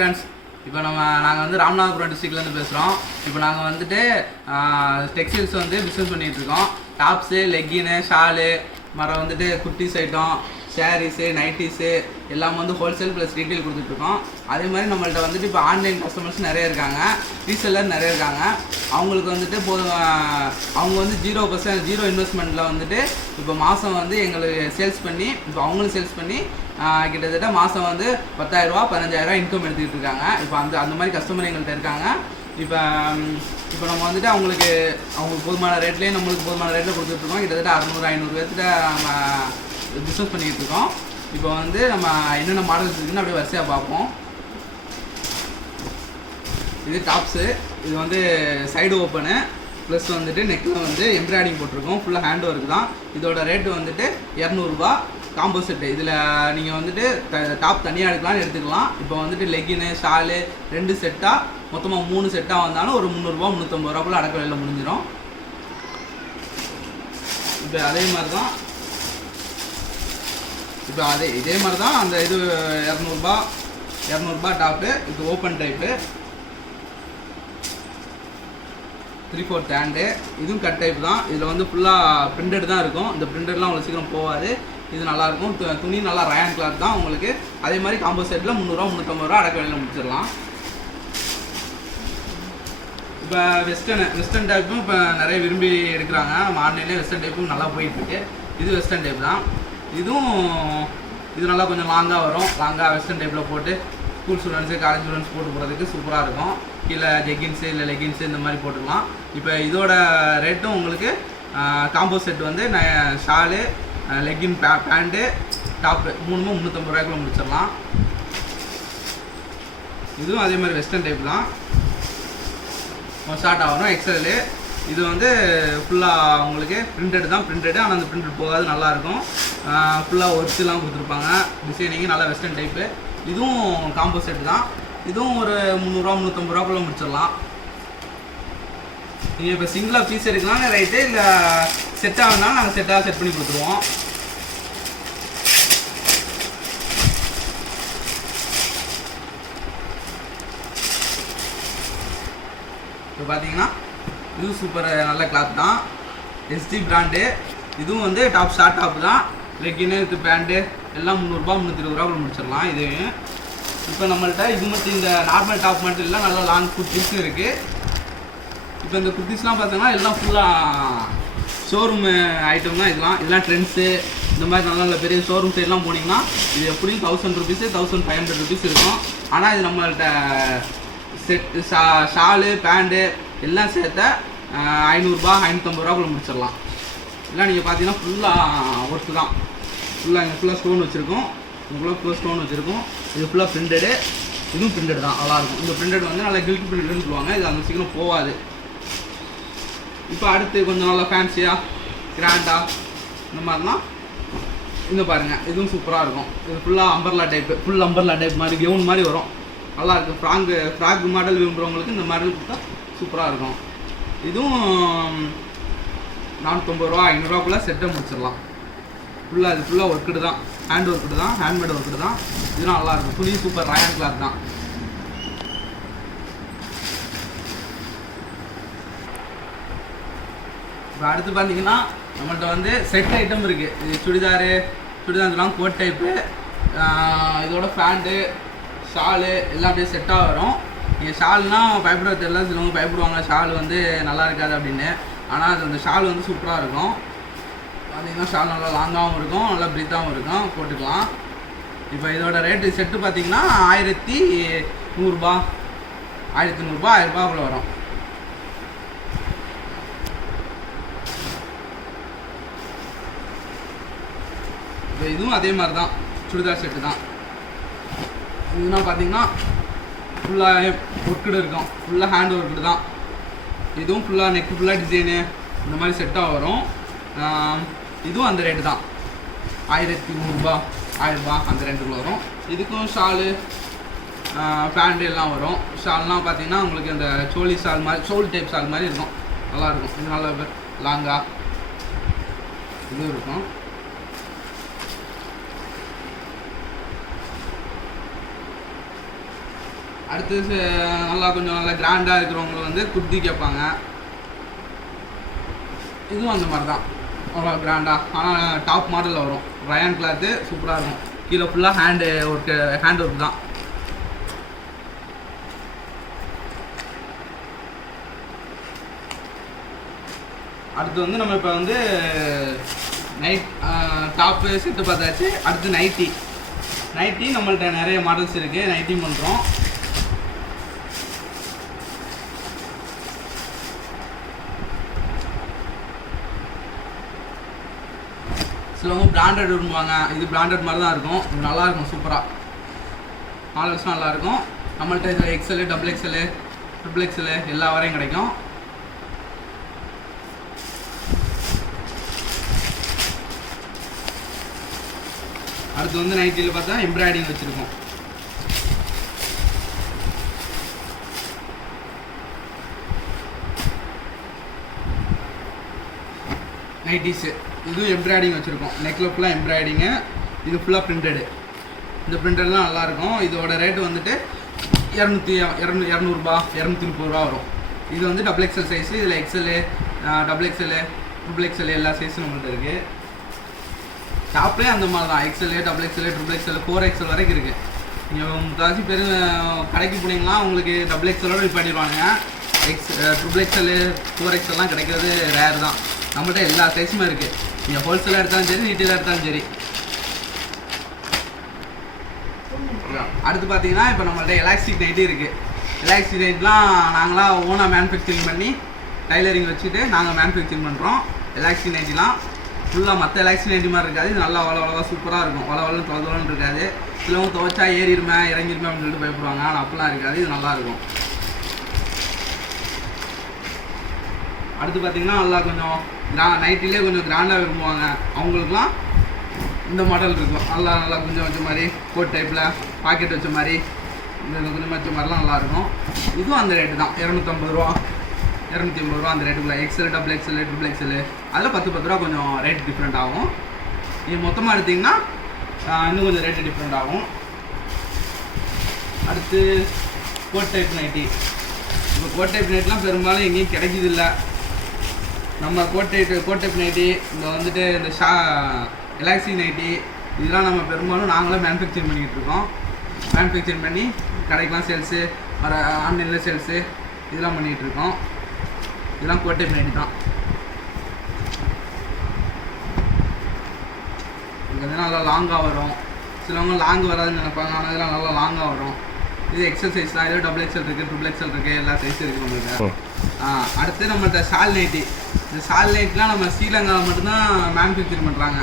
Friends, இப்போ நாங்கள் வந்து ராமநாதபுரம் டிஸ்ட்ரிக்ட்லேருந்து பேசுகிறோம். இப்போ நாங்கள் வந்துட்டு டெக்ஸ்டைல்ஸ் வந்து பிஸ்னஸ் பண்ணிகிட்ருக்கோம். டாப்ஸு, லெக்கின்னு, ஷாலு, மரம் வந்துட்டு குர்த்திஸ் ஐட்டம், ஷேரீஸு, நைட்டிஸு எல்லாம் வந்து ஹோல்சேல் ப்ளஸ் ரீட்டெயில் கொடுத்துட்ருக்கோம். அதே மாதிரி நம்மள்ட்ட வந்துட்டு இப்போ ஆன்லைன் கஸ்டமர்ஸ் நிறைய இருக்காங்க, ரீசெல்லர் நிறைய இருக்காங்க. அவங்களுக்கு வந்துட்டு அவங்க வந்து 0% ஜீரோ இன்வெஸ்ட்மெண்ட்டில் வந்துட்டு இப்போ மாதம் வந்து எங்களுக்கு சேல்ஸ் பண்ணி, இப்போ அவங்களும் சேல்ஸ் பண்ணி கிட்டத்தட்ட மாதம் வந்து 10,000 15,000 இன்கம் எடுத்துக்கிட்டு இருக்காங்க. இப்போ அந்த மாதிரி கஸ்டமர் எங்கள்கிட்ட இருக்காங்க. இப்போ நம்ம வந்துட்டு அவங்களுக்கு போதுமான ரேட்லேயே நம்மளுக்கு போதுமான ரேட்டில் கொடுத்துட்ருக்கோம். கிட்டத்தட்ட 600-500 பேர்த்திட்ட நம்ம பிஸ்னஸ் பண்ணிக்கிட்டு இருக்கோம். இப்போ வந்து நம்ம என்னென்ன மாடல்ஸ் இருக்குன்னு அப்படியே வரிசையாக பார்ப்போம். இது டாப்ஸு, இது வந்து சைடு ஓப்பனு ப்ளஸ் வந்துட்டு நெக்கில் வந்து எம்ப்ராய்டிங் போட்டிருக்கோம். ஃபுல்லாக ஹேண்ட் ஒர்க் தான். இதோட ரேட்டு வந்துட்டு 200 காம்போ செட்டு. இதில் நீங்கள் வந்துட்டு டாப் தனியாக எடுக்கலாம்னு எடுத்துக்கலாம். இப்போ வந்துட்டு லெக்கின்னு, ஷாலு 2 செட்டாக மொத்தமாக 3 செட்டாக வந்தாலும் ஒரு 300 350 அடக்க விலையில் முடிஞ்சிடும். இப்போ அதே மாதிரி தான் இதே மாதிரி தான் அந்த இது 200 டாப்பு. இது ஓப்பன் டைப்பு, 3/4 ஹேண்டு. இதுவும் கட் டைப் தான். இதில் வந்து ஃபுல்லாக பிரிண்டட் தான் இருக்கும். இந்த பிரிண்டட்லாம் உங்களுக்கு சீக்கிரம் போகாது. இது நல்லாயிருக்கும். துணி நல்லா ரயான் கிளாத் தான் உங்களுக்கு. அதே மாதிரி காம்போ செட்டில் 300 350 அடக்க விலையில் முடிச்சிடலாம். இப்போ வெஸ்டர்ன் டைப்பும் இப்போ நிறைய விரும்பி எடுக்கிறாங்க. நம்ம ஆன்லைன்லேயே வெஸ்டர்ன் டைப்பும் நல்லா போயிட்டுருக்கு. இது வெஸ்டர்ன் டைப் தான். இது நல்லா கொஞ்சம் லாங்காக வரும். லாங்காக வெஸ்டர்ன் டைப்பில் போட்டு ஸ்கூல் ஸ்டூடெண்ட்ஸு, காலேஜ் ஸ்டூடெண்ட்ஸ் போட்டு போகிறதுக்கு சூப்பராக இருக்கும். கீழே ஜெக்கின்ஸு இல்லை லெகின்ஸு இந்த மாதிரி போட்டுக்கலாம். இப்போ இதோட ரேட்டும் உங்களுக்கு காம்போ செட் வந்து ஷாலு, லெக்கின், பேண்ட்டு, டாப்பு 350 முடிச்சிடலாம். இதுவும் அதே மாதிரி வெஸ்டர்ன் டைப் தான். ஷார்ட் ஆகணும் எக்ஸலு. இது வந்து ஃபுல்லாக உங்களுக்கு பிரிண்டட் தான். ஆனால் அந்த பிரிண்டட் போகாது, நல்லாயிருக்கும். ஃபுல்லாக ஒர்க்ஸ்லாம் கொடுத்துருப்பாங்க. டிசைனிங்கு நல்லா வெஸ்டர்ன் டைப்பு. இதுவும் காம்போ செட்டு தான். இதுவும் ஒரு 300 350 முடிச்சிடலாம். நீங்கள் இப்போ சிங்கிளாக பீஸ் எடுக்கலாம் ரைட்டு, இல்லை செட்டாக வேணாலும் நாங்கள் செட் பண்ணி கொடுத்துருவோம். இப்போ பார்த்தீங்கன்னா இதுவும் சூப்பர் நல்ல கிளாத் தான். SD brand. இதுவும் வந்து ஷார்ட் டாப் தான். லெக்கின்னு, இது பேண்ட்டு எல்லாம் 300 320 முடிச்சிடலாம். இது இப்போ நம்மள்ட்ட இது மட்டும் இந்த நார்மல் டாப் மட்டும் இல்லை, நல்லா லாங் குர்த்திஸும் இருக்குது. இப்போ இந்த குர்த்திஸ்லாம் பார்த்தீங்கன்னா எல்லாம் ஃபுல்லாக ஷோரூம் ஐட்டம் தான். இதெல்லாம் ட்ரெண்ட்ஸு இந்த மாதிரி நல்ல பெரிய ஷோரூம் சைட்லாம் போனீங்கன்னா இது எப்படியும் 1000 rupees 1500 rupees இருக்கும். ஆனால் இது நம்மள்ட்ட செட்டு ஷாலு, பேண்ட்டு எல்லாம் சேர்த்த 500 550 முடிச்சிடலாம். இல்லை நீங்கள் பார்த்தீங்கன்னா ஃபுல்லாக ஒர்க்கு தான். ஃபுல்லாக ஸ்டோன் வச்சுருக்கோம். ஸ்டோன் வச்சுருக்கோம். இது ஃபுல்லாக பிரிண்டடு. இதுவும் பிரிண்டட் தான், நல்லாயிருக்கும். இந்த பிரிண்டட் வந்து நல்லா கில்கி பிரிண்டட்னு சொல்லுவாங்க. இது அந்த சீக்கிரம் போகாது. இப்போ அடுத்து கொஞ்சம் நல்லா ஃபேன்சியாக கிராண்டாக இந்த மாதிரினா இந்த பாருங்கள், இதுவும் சூப்பராக இருக்கும். இது ஃபுல்லாக அம்பர்லா டைப் மாதிரி கவுன் மாதிரி வரும். நல்லாயிருக்கும். ஃப்ராக் மாடல் விரும்புகிறவங்களுக்கு இந்த மாடல் கொடுத்தா சூப்பராக இருக்கும். இதுவும் 450 500 செட்டை முடிச்சிடலாம். இது ஃபுல்லாக ஒர்க்குடு தான். ஹேண்ட்மேட் ஒர்க்குடு தான். இதுவும் நல்லாயிருக்கும். துணி சூப்பர் ரயான் கிளாத் தான். இப்போ அடுத்து பார்த்தீங்கன்னா நம்மள்ட்ட வந்து செட் ஐட்டம் இருக்குது. இது சுடிதார்லாம் கோட் டைப்பு. இதோட பேண்ட்டு, ஷாலு எல்லாம் அப்படியே செட்டாக வரும். நீங்கள் ஷால்னால் பயப்பட தெரியல, சிலவங்க பயப்படுவாங்க ஷால் வந்து நல்லா இருக்காது அப்படின்னு. ஆனால் அது அந்த ஷால் வந்து சூப்பராக இருக்கும். பார்த்தீங்கன்னா ஷால் நல்லா லாங்காகவும் இருக்கும், நல்லா ப்ரீத்தாகவும் இருக்கும், போட்டுக்கலாம். இப்போ இதோட ரேட்டு செட்டு பார்த்தீங்கன்னா 1100 1000 வரும். இப்போ இதுவும் அதே மாதிரி தான், சுடிதார் செட்டு தான். இதுனா பார்த்தீங்கன்னா ஃபுல்லாக ஒர்க்குடு இருக்கும். ஃபுல்லாக ஹேண்ட் ஒர்க்குடு தான். இதுவும் ஃபுல்லாக நெக்கு ஃபுல்லாக டிசைனு இந்த மாதிரி செட்டாக வரும். இதுவும் அந்த ரேட்டு தான், 1100 1000 அந்த ரேட்டுக்குள்ள வரும். இதுக்கும் ஷாலு, பேண்ட்டு எல்லாம் வரும். ஷால்லாம் பார்த்தீங்கன்னா உங்களுக்கு அந்த சோலி ஷால் மாதிரி, சோல் டைப் ஷால் மாதிரி இருக்கும். நல்லாயிருக்கும். இது நல்லா லாங்காக இதுவும் இருக்கும். அடுத்து நல்லா கொஞ்சம் நல்லா கிராண்டாக இருக்கிறவங்க வந்து குர்த்தி கேட்பாங்க. இதுவும் அந்த மாதிரி தான் அவ்வளோ கிராண்டாக, ஆனால் டாப் மாடலில் வரும். ரயான் கிளாத்து சூப்பராக இருக்கும். கீழே ஃபுல்லாக ஹேண்ட் ஒர்க் தான். அடுத்து வந்து நம்ம இப்போ வந்து நைட் டாப்பு செட்டு பார்த்தாச்சு. அடுத்து நைட்டி நம்மள்ட்ட நிறைய மாடல்ஸ் இருக்குது. நைட்டி பண்ணுறோம். சிலவங்க பிராண்டட் விரும்புவாங்க. இது பிராண்டட் மாதிரி தான் இருக்கும். இது நல்லாயிருக்கும், சூப்பராக மாடல்ஸ்லாம் நல்லாயிருக்கும். நம்மள்ட்ட இதில் XL, XXL எல்லா வரையும் கிடைக்கும். அடுத்து வந்து நைட்டியில் பார்த்தா எம்ப்ராய்டிங் வச்சுருக்கோம். நைட்டிஸு இதுவும் எம்ப்ராய்டிங் வச்சுருக்கோம். நெக்கில் ஃபுல்லாக எம்ப்ராய்டிங்கு. இது ஃபுல்லாக பிரிண்டடு. இந்த பிரிண்டட்லாம் நல்லாயிருக்கும். இதோட ரேட்டு வந்துட்டு 200 230 வரும். இது வந்து XXL சைஸு. இதில் XL, XXL, XXL எல்லா சைஸும் நம்மள்ட்ட இருக்குது. டாப்லேயே அந்த மாதிரி தான் XL, XXL, XXL 4XL வரைக்கும் இருக்குது. நீங்கள் முக்கால்வாசி பேர் கடைக்கு போனீங்கன்னா உங்களுக்கு XXLோட பண்ணிடுவாங்க. XXL 4XLலாம் கிடைக்கிறது ரேர் தான். நம்மள்ட்ட எல்லா சைஸுமே இருக்குது. நீங்கள் ஹோல்சேலாக எடுத்தாலும் சரி, ரீட்டெயிலாக எடுத்தாலும் சரி. அடுத்து பார்த்தீங்கன்னா இப்போ நம்மள்ட்ட எலாஸ்டிக் நைட்டி இருக்குது. எலாஸ்டிக் நைட்லாம் நாங்களாம் ஓனாக மேனுஃபேக்சரிங் பண்ணி டைலரிங் வச்சுட்டு நாங்கள் மேனுஃபேக்சரிங் பண்ணுறோம். எலாஸ்டிக் நைட்டிலாம் ஃபுல்லாக மற்ற எலாஸ்டிக் நைட்டி மாதிரி இருக்காது. இது நல்லா வளவளவாக சூப்பராக இருக்கும். வளவளன்னு தொலைதோலன்னு இருக்காது. சிலவங்க துவைச்சா ஏறிடுமே இறங்கிடுமே அப்படின்னு சொல்லிட்டு பயப்படுவாங்க. ஆனால் அப்படிலாம் இருக்காது. இது நல்லாயிருக்கும். அடுத்து பார்த்தீங்கன்னா நல்லா கொஞ்சம் நைட்டிலே கொஞ்சம் கிராண்டாக விரும்புவாங்க. அவங்களுக்குலாம் இந்த மாடல் இருக்கும். நல்லா கொஞ்சம் வச்ச மாதிரி கோட் டைப்பில் பாக்கெட் வச்ச மாதிரி கொஞ்சம் வச்ச மாதிரிலாம் நல்லாயிருக்கும். இதுவும் அந்த ரேட்டு தான். 250 ரூபா 250 ரூபா அந்த ரேட்டுக்குள்ளே. XL, XXL, XXL அதில் 10 ரூபா கொஞ்சம் ரேட் டிஃப்ரெண்ட் ஆகும். இது மொத்தமாக எடுத்திங்கன்னா இன்னும் கொஞ்சம் ரேட்டு டிஃப்ரெண்ட் ஆகும். அடுத்து கோட் டைப் நைட்டி. இப்போ கோட் டைப் நைட்லாம் பெரும்பாலும் எங்கேயும் கிடைக்கிதில்லை. நம்ம கோட் டைப் நைட்டி இந்த வந்துட்டு இந்த எலாக்ஸி நைட்டி இதெல்லாம் நம்ம பெரும்பாலும் நாங்களே மேனுஃபேக்சரிங் பண்ணிக்கிட்டு இருக்கோம். மேனுஃபேக்சரிங் பண்ணி கடைக்கெலாம் சேல்ஸு, வர ஆன்லைனில் சேல்ஸு இதெல்லாம் பண்ணிகிட்டு இருக்கோம். இதெல்லாம் கோட் டைப் நைட்டி தான். இது வந்து நல்லா லாங்காக வரும். சிலவங்க லாங் வராதுன்னு நினைப்பாங்க. ஆனால் இதெல்லாம் நல்லா லாங்காக வரும். இது XL சைஸ் தான். இதோ XXL இருக்குது, XXL இருக்குது, எல்லா சைஸும் இருக்குது நம்மளுக்கு. அடுத்து நம்மள்கிட்ட ஷால் நைட்டி. இந்த ஷால் நைட்லாம் நம்ம ஸ்ரீலங்காவில் மட்டும்தான் மேனுஃபேக்சரிங் பண்ணுறாங்க.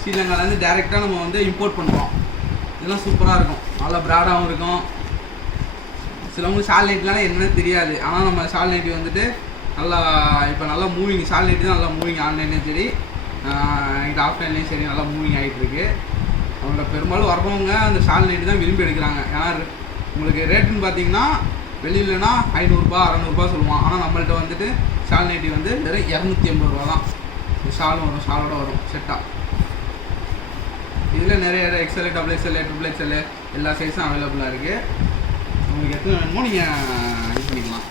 ஸ்ரீலங்காவிலேருந்து டேரெக்டாக நம்ம வந்து இம்போர்ட் பண்ணுறோம். இதெல்லாம் சூப்பராக இருக்கும். நல்லா ப்ராடாகவும் இருக்கும். சிலவங்க ஷால் நைட்லாம் என்னன்னு தெரியாது. ஆனால் நம்ம ஷால் நைட்டி வந்துட்டு நல்லா இப்போ நல்லா மூவிங். ஷால் நைட்டி தான் நல்லா மூவிங். ஆன்லைன்லேயும் சரி, இது ஆஃப்லைன்லேயும் சரி நல்லா மூவிங் ஆகிட்டுருக்கு. அவங்கள பெரும்பாலும் வர்றவங்க அந்த ஷால் நைட்டி தான் விரும்பி எடுக்கிறாங்க. ஏன்னா உங்களுக்கு ரேட்டுன்னு பார்த்தீங்கன்னா வெளியிலனா 500 600 சொல்லுவான். ஆனால் நம்மள்ட்ட வந்துட்டு ஷால் நைட்டி வந்து வெறும் 280 ரூபா தான். ஷாலும் வரும், ஷாலோட வரும் செட்டாக. இதில் நிறைய XL, XXL, XXL எல்லா சைஸும் அவைலபிளாக இருக்குது. உங்களுக்கு எத்தனை வேணுமோ நீங்கள் இது பண்ணிக்கலாம்.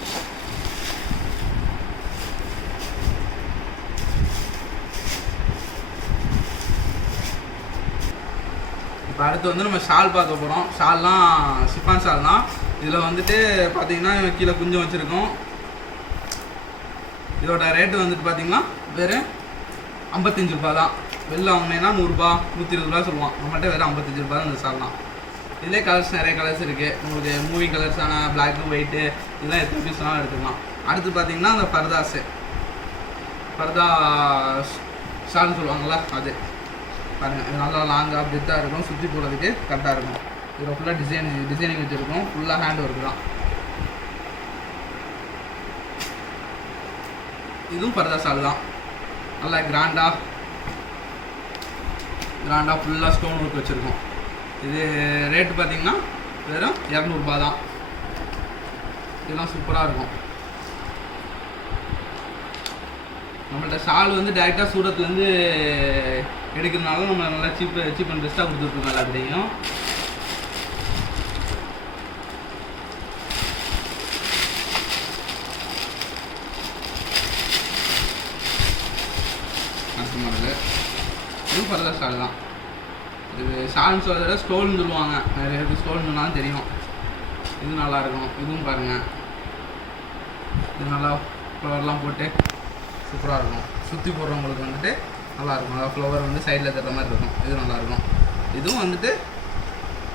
இப்போ அடுத்து வந்து நம்ம ஷால் பார்க்க போகிறோம். ஷால்லாம் சிஃபான் ஷால் தான். இதில் வந்துட்டு பார்த்தீங்கன்னா கீழே குஞ்சம் வச்சுருக்கோம். இதோட ரேட்டு வந்துட்டு பார்த்தீங்கன்னா வெறும் 55 ரூபா தான். வெளில வாங்கினேன்னா 100 120 ரூபா சொல்லுவான். நம்மகிட்ட வெறும் 55 ரூபா தான் இந்த ஷால்லாம். இதிலே கலர்ஸ் நிறைய கலர்ஸ் இருக்குது. உங்களுக்கு மூவி கலர்ஸான பிளாக் அண்ட் ஒயிட்டு இதெல்லாம் எத்தனை பீஸ் வேணாலும் எடுத்துக்கலாம். அடுத்து பார்த்தீங்கன்னா அந்த பர்தா ஷால்னு சொல்லுவாங்களா, அது பாருங்கள். இது நல்லா லாங்காக பிரித்தாக இருக்கும். சுற்றி போடுறதுக்கு கரெக்டாக இருக்கும். இதில் ஃபுல்லாக டிசைனிங் வச்சுருக்கோம். ஃபுல்லாக ஹேண்ட் ஒர்க் தான். இதுவும் பர்தா ஷால் தான். நல்லா கிராண்டாக ஃபுல்லாக ஸ்டோன் ஒர்க் வச்சுருக்கோம். இது ரேட்டு பார்த்தீங்கன்னா வெறும் 200 ரூபா தான். இதெல்லாம் சூப்பராக இருக்கும். நம்மள்ட்ட ஷால் வந்து டைரெக்டாக சூரத்துலேருந்து எடுக்கிறதுனால நம்ம நல்லா சீப் அண்ட் பெஸ்ட்டாக கொடுத்துட்ருக்கோம் எல்லாத்தையும். இதுவும் ஃபர்தர் ஷால் தான். இது ஷால்னு சொல்கிறத விட ஸ்டோல்னு சொல்லுவாங்க, நிறைய பேருக்கு ஸ்டோல்னு சொன்னாலும் தெரியும். இது நல்லாயிருக்கும். இதுவும் பாருங்கள், இது நல்லா ஃப்ளவர்லாம் போட்டு சூப்பராக இருக்கும். சுற்றி போடுறவங்களுக்கு வந்துட்டு நல்லாயிருக்கும். அதாவது ஃப்ளவர் வந்து சைடில் தட்டுற மாதிரி இருக்கும். இது நல்லாயிருக்கும். இதுவும் வந்துட்டு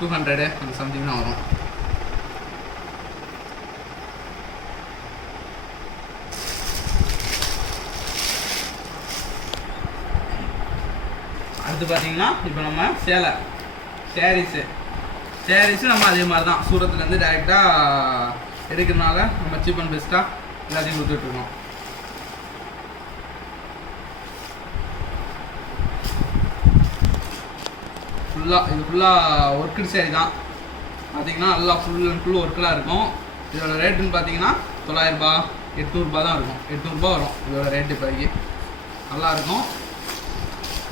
200 அந்த சம்திங் தான் வரும். அடுத்து பார்த்தீங்கன்னா இப்போ நம்ம சேரீஸு நம்ம அதே மாதிரி தான் சூரத்துலேருந்து டைரெக்டாக எடுக்கிறதுனால நம்ம சீப் அண்ட் பெஸ்ட்டாக எல்லாத்தையும் கொடுத்துட்ருக்கோம். இது ஃபுல்லாக ஒர்க்குடு சேரீ தான். பார்த்தீங்கன்னா நல்லா ஃபுல் அண்ட் ஃபுல் ஒர்க்கெலாம் இருக்கும். இதோட ரேட்டுன்னு பார்த்தீங்கன்னா 900 ரூபா 800 ரூபா தான் இருக்கும். 800 ரூபா வரும் இதோட ரேட்டு. இப்போதைக்கு நல்லாயிருக்கும்.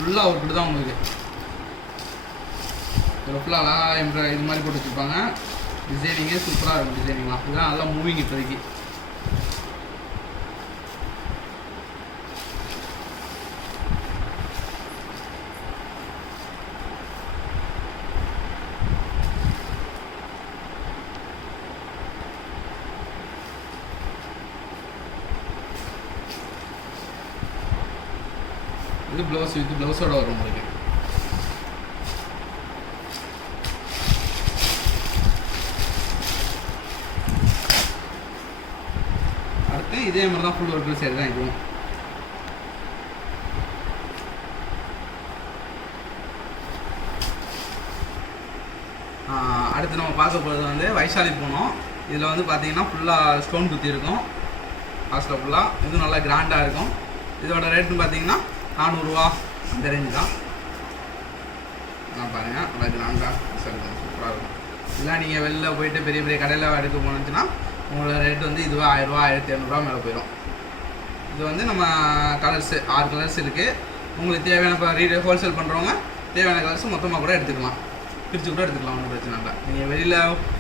ஃபுல்லாக ஒர்க்குடு தான் உங்களுக்கு. இதில் ஃபுல்லாக அழகாக இது மாதிரி போட்டு வச்சுருப்பாங்க. டிசைனிங்கே சூப்பராக இருக்கும். டிசைனிங்லாம் இதெல்லாம் நல்லா மூவிங் இப்போதைக்கு. இது ப்ளவுஸ் வித் ப்ளவுஸோட வரும் உங்களுக்கு. அடுத்து இதே மாதிரி தான் ஃபுல் ஒர்க்கு சரி தான் இதுவும். அடுத்து நம்ம பார்க்க போகிறது வந்து வைஷாலி போனோம். இதில் வந்து பார்த்தீங்கன்னா ஃபுல்லாக ஸ்டோன் குத்தி இருக்கும் லாஸ்ட்டில் ஃபுல்லாக. இதுவும் நல்லா கிராண்டாக இருக்கும். இதோட ரேட்டுன்னு பார்த்தீங்கன்னா 400 ரூபா அந்த ரேஞ்சு தான். நான் பாருங்கள் நல்லா கிராண்டாக இருக்கும், சூப்பராக இருக்கும். இதெல்லாம் நீங்கள் வெளில போயிட்டு பெரிய பெரிய கடையில் எடுக்க போனச்சுன்னா உங்களோட ரேட் வந்து இதுவே 1000 ரூபா 1500 ரூபா மேலே போயிடும். இது வந்து நம்ம கலர்ஸு 6 கலர்ஸ் இருக்குது. உங்களுக்கு தேவையான இப்போ ஹோல்சேல் பண்ணுறவங்க தேவையான கலர்ஸ் மொத்தமாக கூட எடுத்துக்கலாம், பிரித்து கூட எடுத்துக்கலாம், ஒன்றும் பிரச்சனை இல்லை. நீங்கள் வெளியில்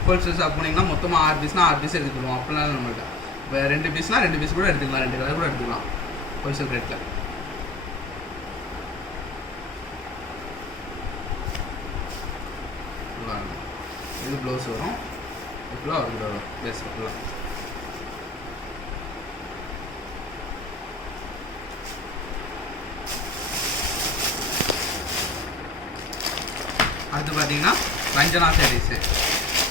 ஹோல்சேல் ஷாப் போனீங்கன்னா மொத்தமாக 6 பீஸ்னால் 6 பீஸ் எடுத்துக்கலாம். அப்படிலாம் நம்மள்கிட்ட இப்போ 2 பீஸ்னால் 2 பீஸ் கூட எடுத்துக்கலாம், 2 கலர் கூட எடுத்துக்கலாம் ஹோல்சேல் ரேட்டில். இது ப்ளவுஸ் வரும். ஃபுல்லாக அவருக்கு வரும் பேஸ் ஃபுல்லாக. அடுத்து பார்த்தீங்கன்னா ரஞ்சனா சாரீஸு.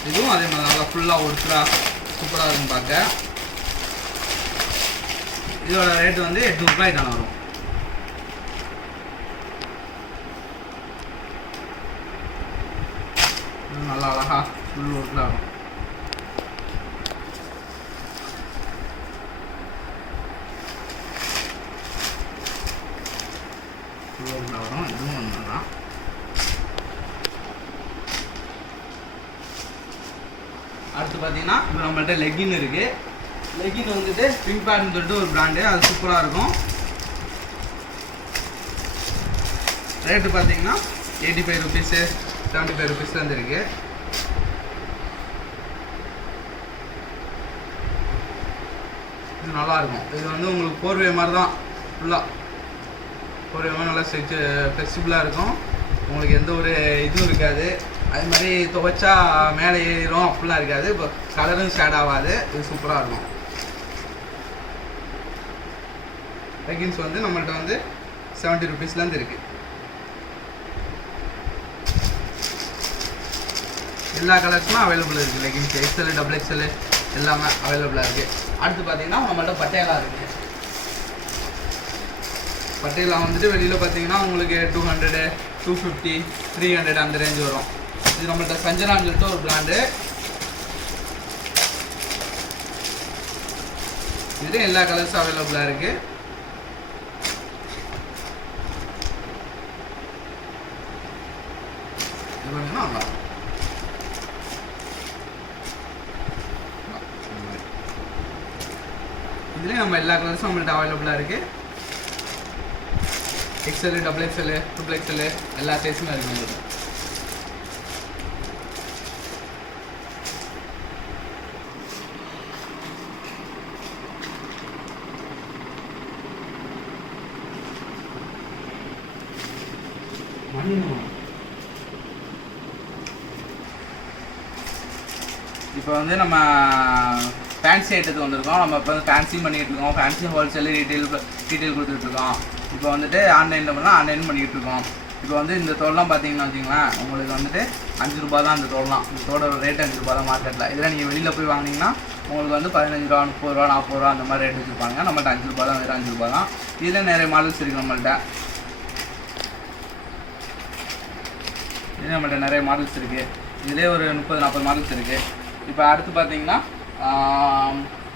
இதுவும் அதே மாதிரி நல்லா ஃபுல்லாக ஒர்க்கராக சூப்பராக இருக்கும் பார்க்க. இதோட ரேட்டு வந்து 800 ரூபாய் தானே வரும். நல்லா அழகா ஃபுல் ஒர்க்கில் வரும். ஃபுல் ஒர்க்கில் வரும். இதுவும் ஒன்று தான். அடுத்து பார்த்தீங்கன்னா இப்போ நம்மள்கிட்ட லெகின் இருக்குது. லெகின் வந்துட்டு பிங்க் பேட்னு சொல்லிட்டு ஒரு பிராண்டு, அது சூப்பராக இருக்கும். ரேட்டு பார்த்தீங்கன்னா 85 ருபீஸு 75 ருபீஸ்லேருந்து இருக்குது. இது நல்லாயிருக்கும். இது வந்து உங்களுக்கு போர்வை மாதிரி தான் ஃபுல்லாக. போர்வை மாதிரி நல்லா ஃப்ளெக்சிபிளாக இருக்கும். உங்களுக்கு எந்த ஒரு இதுவும் இருக்காது. அது மாதிரி துவைச்சா மேலே ஏறிடும் அப்படிலாம் இருக்காது. இப்போ கலரும் ஷேட் ஆகாது. இது சூப்பராக இருக்கும். லெகின்ஸ் வந்து நம்மள்கிட்ட வந்து 70 ருபீஸ்லேருந்து இருக்குது. எல்லா கலர்ஸும் அவைலபிள் இருக்குது. லெகின்ஸ் XL XXL எல்லாமே அவைலபிளாக இருக்குது. அடுத்து பார்த்தீங்கன்னா நம்மள்ட்ட பட்டேலா இருக்குது. பட்டேலா வந்துட்டு வெளியில் பார்த்தீங்கன்னா உங்களுக்கு 200 250 300 அந்த ரேஞ்ச் வரும். இது நம்மள்ட்ட சஞ்சனான்னு சொல்லிட்டு ஒரு பிராண்டு. இது எல்லா கலர்ஸும் அவைலபிளாக இருக்குது. இது பார்த்தீங்கன்னா நல்லா இதுலேயே நம்ம எல்லா கலர்ஸும் நம்மள்ட்ட அவைலபிளாக இருக்குது. XL XXL XXL எல்லா சைஸுமே இருக்குது உங்களுக்கு. இப்போ வந்து நம்ம ஃபேன்சி ஐட்டத்துக்கு வந்திருக்கோம். நம்ம இப்போ வந்து ஃபேன்சியும் பண்ணிகிட்டு இருக்கோம். ஃபேன்சி ஹோல்சேல் ரீட்டெயில் கொடுத்துட்ருக்கோம். இப்போ வந்துட்டு ஆன்லைனில் பண்ணால் ஆன்லைன் பண்ணிக்கிட்டு இருக்கோம். இப்போ வந்து இந்த தோல்லாம் பார்த்தீங்கன்னா வச்சிங்களேன், உங்களுக்கு வந்துட்டு 5 ரூபா தான் இந்த தோல்லாம். இந்த தோட ரேட்டு 5 ரூபா தான் மார்க்கெட்டில். இதில் நீங்கள் வெளியில் போய் வாங்கினீங்கன்னா உங்களுக்கு வந்து 15 ரூபா 30 ரூபா 40 ரூபா அந்த மாதிரி ரேட் வச்சுருப்பாங்க. நம்மள்ட்ட 5 ரூபா தான், வெறும் 5 ரூபா தான். இதில் நிறைய மாடல்ஸ் இருக்குது நம்மள்ட்ட. நம்மள்ட்ட நிறைய மாடல்ஸ் இருக்குது. இதிலே ஒரு 30-40 மாடல்ஸ் இருக்குது. இப்போ அடுத்து பார்த்தீங்கன்னா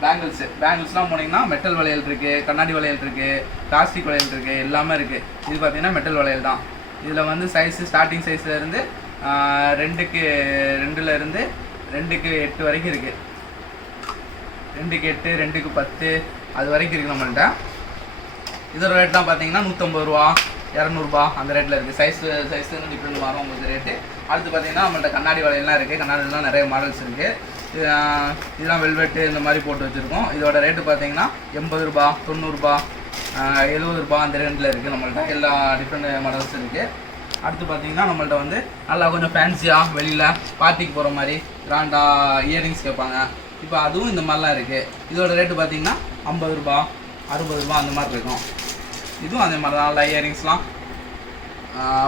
பேங்கிள்ஸ்லாம் போனீங்கன்னா மெட்டல் வளையல் இருக்குது, கண்ணாடி வளையல் இருக்குது, பிளாஸ்டிக் வளையல் இருக்குது, எல்லாமே இருக்குது. இது பார்த்தீங்கன்னா மெட்டல் வளையல் தான். இதில் வந்து சைஸு ஸ்டார்டிங் சைஸ்லேருந்து 2க்கு 8 வரைக்கும் இருக்குது. 2க்கு 8, 2க்கு 10 அது வரைக்கும் இருக்குது நம்மள்ட்ட. இதோட ரேட்லாம் பார்த்தீங்கன்னா 150 ரூபா 200 ரூபா அந்த ரேட்டில் இருக்குது. சைஸ் டிஃப்ரெண்ட் மாறும் உங்களுக்கு ரேட்டு. அடுத்து பார்த்தீங்கன்னா நம்மள்ட்ட கண்ணாடி வளையல்லாம் இருக்குது. கண்ணாடிலாம் நிறைய மாடல்ஸ் இருக்குது. இதெல்லாம் வெல்வெட்டு இந்த மாதிரி போட்டு வச்சுருக்கோம். இதோட ரேட்டு பார்த்தீங்கன்னா 80 ரூபா 90 ரூபா 70 ரூபா அந்த ரேட்டில் இருக்குது. நம்மள்ட்ட எல்லா டிஃப்ரெண்ட் மாடல்ஸ் இருக்குது. அடுத்து பார்த்தீங்கன்னா நம்மள்ட்ட வந்து நல்லா கொஞ்சம் ஃபேன்சியாக வெளியில் பார்ட்டிக்கு போகிற மாதிரி கிராண்டாக இயரிங்ஸ் கேட்பாங்க. இப்போ அதுவும் இந்த மாதிரிலாம் இருக்குது. இதோட ரேட்டு பார்த்தீங்கன்னா 50 ரூபா 60 ரூபா அந்த மாதிரி இருக்கும். இதுவும் அதே மாதிரி தான். நல்லா இயரிங்ஸ்லாம்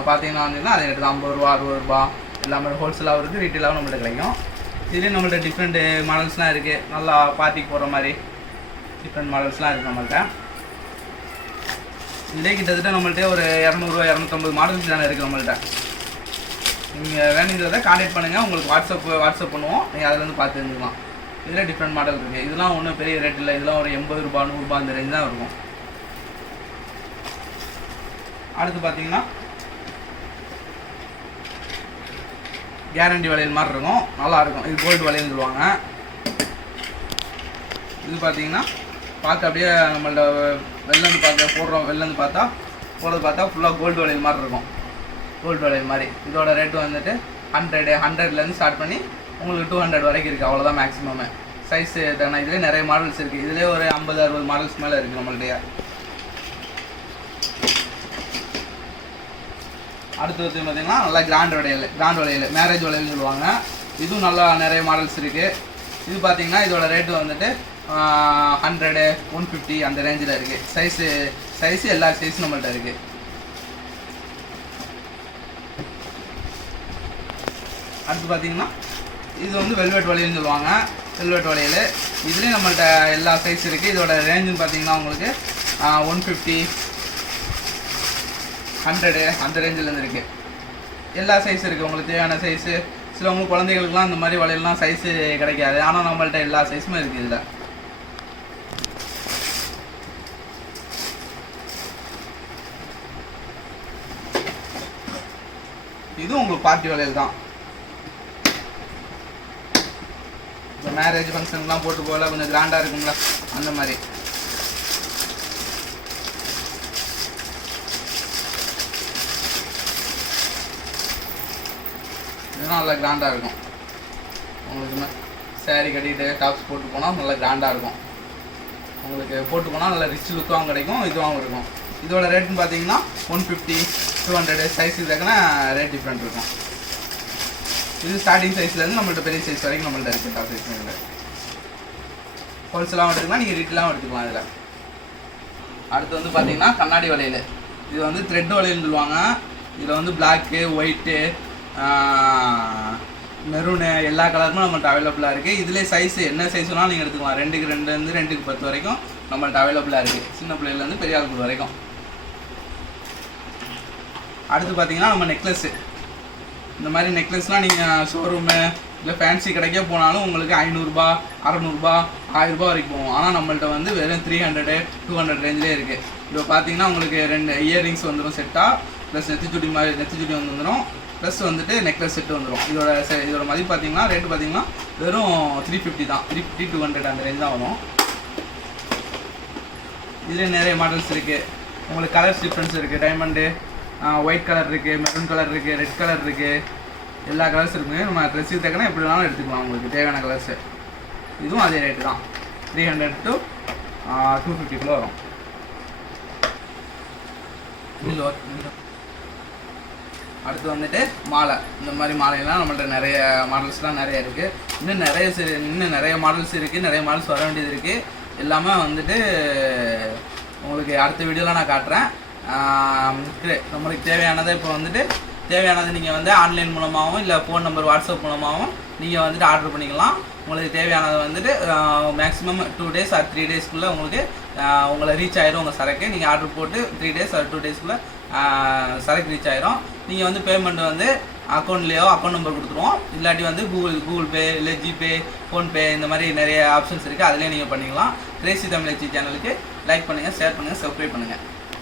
பார்த்தீங்கன்னா வந்தீங்கன்னா அதே ரேட்டு தான். 50 ரூபா 60 ரூபா எல்லாமே ஹோல்சேலாகவும் இருக்குது, ரீட்டெயிலாகவும் நம்மள்ட்ட கிடைக்கும். இதுலேயே நம்மள்ட்ட டிஃப்ரெண்ட்டு மாடல்ஸ்லாம் இருக்குது. நல்லா பார்ட்டிக்கு போகிற மாதிரி டிஃப்ரெண்ட் மாடல்ஸ்லாம் இருக்குது நம்மள்ட்ட. இதே கிட்டத்தட்ட நம்மள்ட்ட ஒரு 200 250 மாடல்ஸ் தானே இருக்குது நம்மள்ட்ட. நீங்கள் வேணுங்கிறத கான்டாக்ட் பண்ணுங்கள். உங்களுக்கு வாட்ஸ்அப் பண்ணுவோம். நீங்கள் அதில் வந்து பார்த்து தெரிஞ்சுக்கலாம். இதில் டிஃப்ரெண்ட் மாடல் இருக்குது. இதெல்லாம் ஒன்றும் பெரிய ரேட் இல்லை. இதெல்லாம் ஒரு 80 ரூபா 100 ரூபா அந்த ரேஞ்ச் தான் இருக்கும். அடுத்து பார்த்தீங்கன்னா கேரண்டி வளையல் மாதிரி இருக்கும், நல்லாயிருக்கும். இது கோல்டு வளையல்னு சொல்லுவாங்க. இது பார்த்தீங்கன்னா பார்க்க அப்படியே நம்மள்ட்ட வெளிலேருந்து பார்த்தா ஃபுல்லாக கோல்டு வளையல் மாதிரி இருக்கும். கோல்டு வளையல் மாதிரி. இதோட ரேட்டு வந்துட்டு 100லேருந்து ஸ்டார்ட் பண்ணி உங்களுக்கு 200 வரைக்கும் இருக்குது. அவ்வளோதான் மேக்ஸிமம். சைஸு தானே. இதிலே நிறைய மாடல்ஸ் இருக்குது. இதிலே ஒரு 50-60 மாடல்ஸ் மேலே இருக்குது நம்மள்ட்ட. அடுத்து வந்து பார்த்தீங்கன்னா நல்லா கிராண்ட் வளையல் மேரேஜ் வளையல்னு சொல்லுவாங்க. இதுவும் நல்லா நிறைய மாடல்ஸ் இருக்குது. இது பார்த்தீங்கன்னா இதோட ரேட்டு வந்துட்டு 100 150 அந்த ரேஞ்சில் இருக்குது. சைஸு எல்லா சைஸும் நம்மள்ட்ட இருக்குது. அடுத்து பார்த்தீங்கன்னா இது வந்து வெல்வெட் வளையல்னு சொல்லுவாங்க. வெல்வெட் வளையல் இதுலேயும் நம்மள்ட்ட எல்லா சைஸ் இருக்குது. இதோட ரேஞ்சுன்னு பார்த்தீங்கன்னா உங்களுக்கு 150 100 அந்த ரேஞ்சிலேருந்து இருக்குது. எல்லா சைஸ் இருக்குது. உங்களுக்கு தேவையான சைஸு. சிலவங்க குழந்தைகளுக்குலாம் இந்த மாதிரி வளையல்லாம் சைஸு கிடைக்காது. ஆனால் நம்மள்ட்ட எல்லா சைஸுமே இருக்குது. இதில் இதுவும் உங்களுக்கு பார்ட்டி வளையல் தான். இப்போ மேரேஜ் ஃபங்க்ஷன்லாம் போட்டு போகல கொஞ்சம் கிராண்டாக இருக்குங்களா அந்த மாதிரி. இதெல்லாம் நல்லா கிராண்டாக இருக்கும். உங்களுக்கு சேரீ கட்டிட்டு டாப்ஸ் போட்டு போனால் நல்லா கிராண்டாக இருக்கும். உங்களுக்கு போட்டு போனால் நல்லா ரிச் லுக்காகவும் கிடைக்கும், இதுவாகவும் இருக்கும். இதோட ரேட்டுன்னு பார்த்தீங்கன்னா 150 200 சைஸ் இதுக்குன்னா ரேட் டிஃப்ரெண்ட் இருக்கும். இது ஸ்டார்டிங் சைஸ்லேருந்து நம்மள்ட்ட பெரிய சைஸ் வரைக்கும் நம்மள்ட்ட இருக்குது. டாப் சைஸ் ஹோல்சேலாகவும் எடுத்துக்கலாம், நீங்கள் ரீட்டெயிலாகவும் எடுத்துக்கலாம். இதில் அடுத்து வந்து பார்த்தீங்கன்னா கண்ணாடி வளையல். இது வந்து த்ரெட் வளையல்னு சொல்லுவாங்க. இதில் வந்து பிளாக்கு ஒயிட்டு மெரூனு எல்லா கலருமே நம்மள்ட்ட அவைலபிளாக இருக்குது. இதிலே சைஸு என்ன சைஸ் வேணாலும் நீங்கள் எடுத்துக்கலாம். 2க்கு 2 2க்கு 10 வரைக்கும் நம்மள்ட்ட அவைலபிளாக இருக்குது. சின்ன பிள்ளைலேருந்து பெரிய ஆட்கள் வரைக்கும். அடுத்து பார்த்தீங்கன்னா நம்ம நெக்லஸ்ஸு. இந்த மாதிரி நெக்லஸ்லாம் நீங்கள் ஷோரூமு இல்லை ஃபேன்சி கடைக்கே போனாலும் உங்களுக்கு 500 600 1000 வரைக்கும் போகும். ஆனால் நம்மள்ட்ட வந்து வெறும் 300 200 ரேஞ்சிலே இருக்குது. இப்போ பார்த்தீங்கன்னா உங்களுக்கு 2 இயரிங்ஸ் வந்துடும் செட்டாக, ப்ளஸ் நெத்திச்சுடி வந்துடும், ப்ளஸ் வந்துட்டு நெக்லஸ் செட்டு வந்துடும். இதோட மதிப்பு பார்த்தீங்கன்னா ரேட்டு பார்த்தீங்கன்னா வெறும் 350 தான். 350 200 அந்த ரேஞ்ச் தான் வரும். இதிலே நிறைய மாடல்ஸ் இருக்குது. உங்களுக்கு கலர்ஸ் டிஃப்ரென்ஸ் இருக்குது. டைமண்டு ஒயிட் கலர் இருக்குது, மெரூன் கலர் இருக்குது, ரெட் கலர் இருக்குது, எல்லா கலர்ஸ் இருக்குங்க. நம்ம ட்ரெஸ்ஸுக்கு தக்கன எப்படி வேணாலும் எடுத்துக்கலாம் உங்களுக்கு தேவையான கலர்ஸு. இதுவும் அதே ரேட்டு தான். 300 to 250 வரும். அடுத்து வந்துட்டு மாலை. இந்த மாதிரி மாலையெல்லாம் நம்மள்ட்ட நிறைய மாடல்ஸ்லாம் நிறைய இருக்குது. இன்னும் நிறைய மாடல்ஸ் இருக்குது. நிறைய மாடல்ஸ் வர வேண்டியது இருக்குது. எல்லாமே வந்துட்டு உங்களுக்கு அடுத்த வீடியோவில் நான் காட்டுறேன். நம்மளுக்கு தேவையானதை இப்போ வந்துட்டு தேவையானது நீங்கள் வந்து ஆன்லைன் மூலமாகவும் இல்லை ஃபோன் நம்பர் வாட்ஸ்அப் மூலமாகவும் நீங்கள் வந்துட்டு ஆர்டர் பண்ணிக்கலாம். உங்களுக்கு தேவையானது வந்துட்டு மேக்ஸிமம் 2 days ஆர் 3 daysக்குள்ளே உங்களை ரீச் ஆயிரும். உங்கள் சரக்கு நீங்கள் ஆர்டர் போட்டு 3 days ஆர் 2 daysக்குள்ளே சரக்கு ரீச் ஆயிரும். நீங்கள் வந்து பேமெண்ட் வந்து அக்கௌண்ட்லேயோ அக்கௌண்ட் நம்பர் கொடுத்துருவோம். இல்லாட்டி வந்து கூகுள் பே இல்லை ஜிபே, ஃபோன்பே இந்த மாதிரி நிறைய ஆப்ஷன்ஸ் இருக்குது. அதிலே நீங்கள் பண்ணிக்கலாம். கிரேசி தமிழச்சி சேனலுக்கு லைக் பண்ணுங்கள், ஷேர் பண்ணுங்கள், சப்ஸ்கிரைப் பண்ணுங்கள்.